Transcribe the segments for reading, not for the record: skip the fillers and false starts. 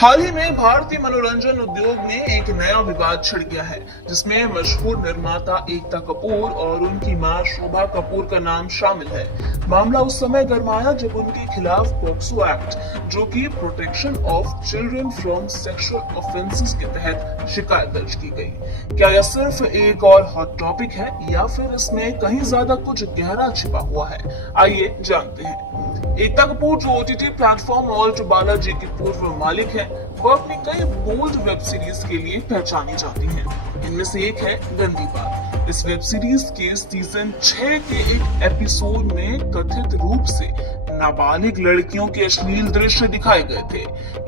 हाल ही में भारतीय मनोरंजन उद्योग में एक नया विवाद छिड़ गया है, जिसमें मशहूर निर्माता एकता कपूर और उनकी मां शोभा कपूर का नाम शामिल है। मामला उस समय गरमाया जब उनके खिलाफ पॉक्सो एक्ट, जो कि protection of children from sexual offences के तहत शिकायत दर्ज की गई। क्या यह सिर्फ एक और हॉट टॉपिक है या फिर इसमें कहीं ज्यादा कुछ गहरा छिपा हुआ है? आइए जानते हैं। एकता कपूर, जो ओटीटी प्लेटफॉर्म ऑल्ट बालाजी की पूर्व मालिक है, वो अपनी कई बोल्ड वेब सीरीज के लिए पहचानी जाती हैं। इनमें से एक है गंदी बात। इस वेब सीरीज के सीजन 6 के एक एपिसोड में कथित रूप से नाबालिग लड़कियों के अश्लील दृश्य दिखाए गए थे।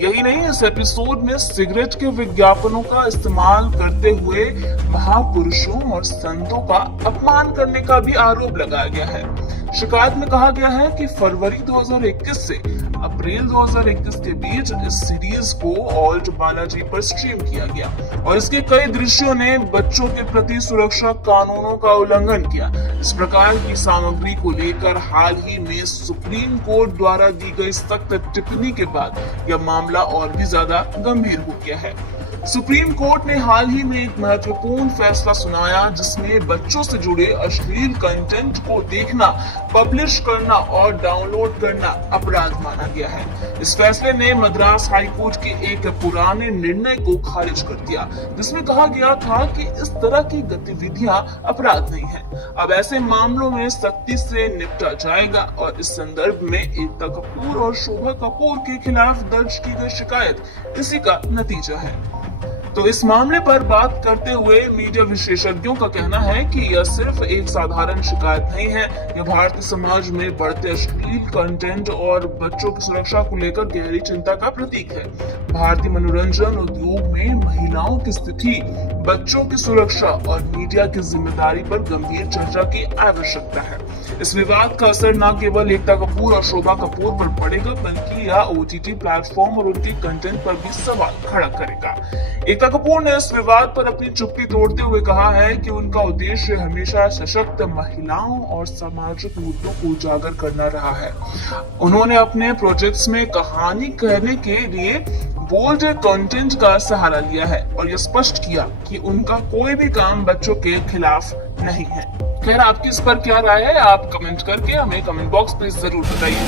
यही नहीं, इस एपिसोड में सिगरेट के विज्ञापनों का इस्तेमाल करते हुए महापुरुषों और संतों का अपमान करने का भी आरोप लगाया गया है। शिकायत में कहा गया है कि फरवरी 2021 से अप्रैल 2021 के बीच इस सीरीज को ऑल्ट बालाजी पर स्ट्रीम किया गया और इसके कई दृश्यों ने बच्चों के प्रति सुरक्षा कानूनों का उल्लंघन किया। इस प्रकार की सामग्री को लेकर हाल ही में सुप्रीम कोर्ट द्वारा दी गई सख्त टिप्पणी के बाद यह मामला और भी ज्यादा गंभीर हो गया है। सुप्रीम कोर्ट ने हाल ही में एक महत्वपूर्ण फैसला सुनाया, जिसमें बच्चों से जुड़े अश्लील कंटेंट को देखना, पब्लिश करना और डाउनलोड करना अपराध माना गया है। इस फैसले ने मद्रास हाई कोर्ट के एक पुराने निर्णय को खारिज कर दिया, जिसमें कहा गया था कि इस तरह की गतिविधियां अपराध नहीं है। अब ऐसे मामलों में सख्ती से निपटा जाएगा और इस संदर्भ में एकता कपूर और शोभा कपूर के खिलाफ दर्ज की गई शिकायत इसी का नतीजा है। तो इस मामले पर बात करते हुए मीडिया विशेषज्ञों का कहना है कि यह सिर्फ एक साधारण शिकायत नहीं है, यह भारतीय समाज में बढ़ते अश्लील कंटेंट और बच्चों की सुरक्षा को लेकर गहरी चिंता का प्रतीक है। भारतीय मनोरंजन उद्योग में महिलाओं की स्थिति, बच्चों की सुरक्षा और मीडिया की जिम्मेदारी पर गंभीर चर्चा की आवश्यकता है। इस विवाद का असर न केवल एकता कपूर और शोभा कपूर पर पड़ेगा, बल्कि यह ओटीटी प्लेटफॉर्म और उनके कंटेंट पर भी सवाल खड़ा करेगा। एकता कपूर ने इस विवाद पर अपनी चुप्पी तोड़ते हुए कहा है कि उनका उद्देश्य हमेशा सशक्त महिलाओं और सामाजिक मुद्दों को उजागर करना रहा है। उन्होंने अपने प्रोजेक्ट्स में कहानी कहने के लिए बोल्ड कंटेंट का सहारा लिया है और यह स्पष्ट किया कि उनका कोई भी काम बच्चों के खिलाफ नहीं है। खैर, आपकी इस पर क्या राय है? आप कमेंट करके हमें कमेंट बॉक्स में जरूर बताइए।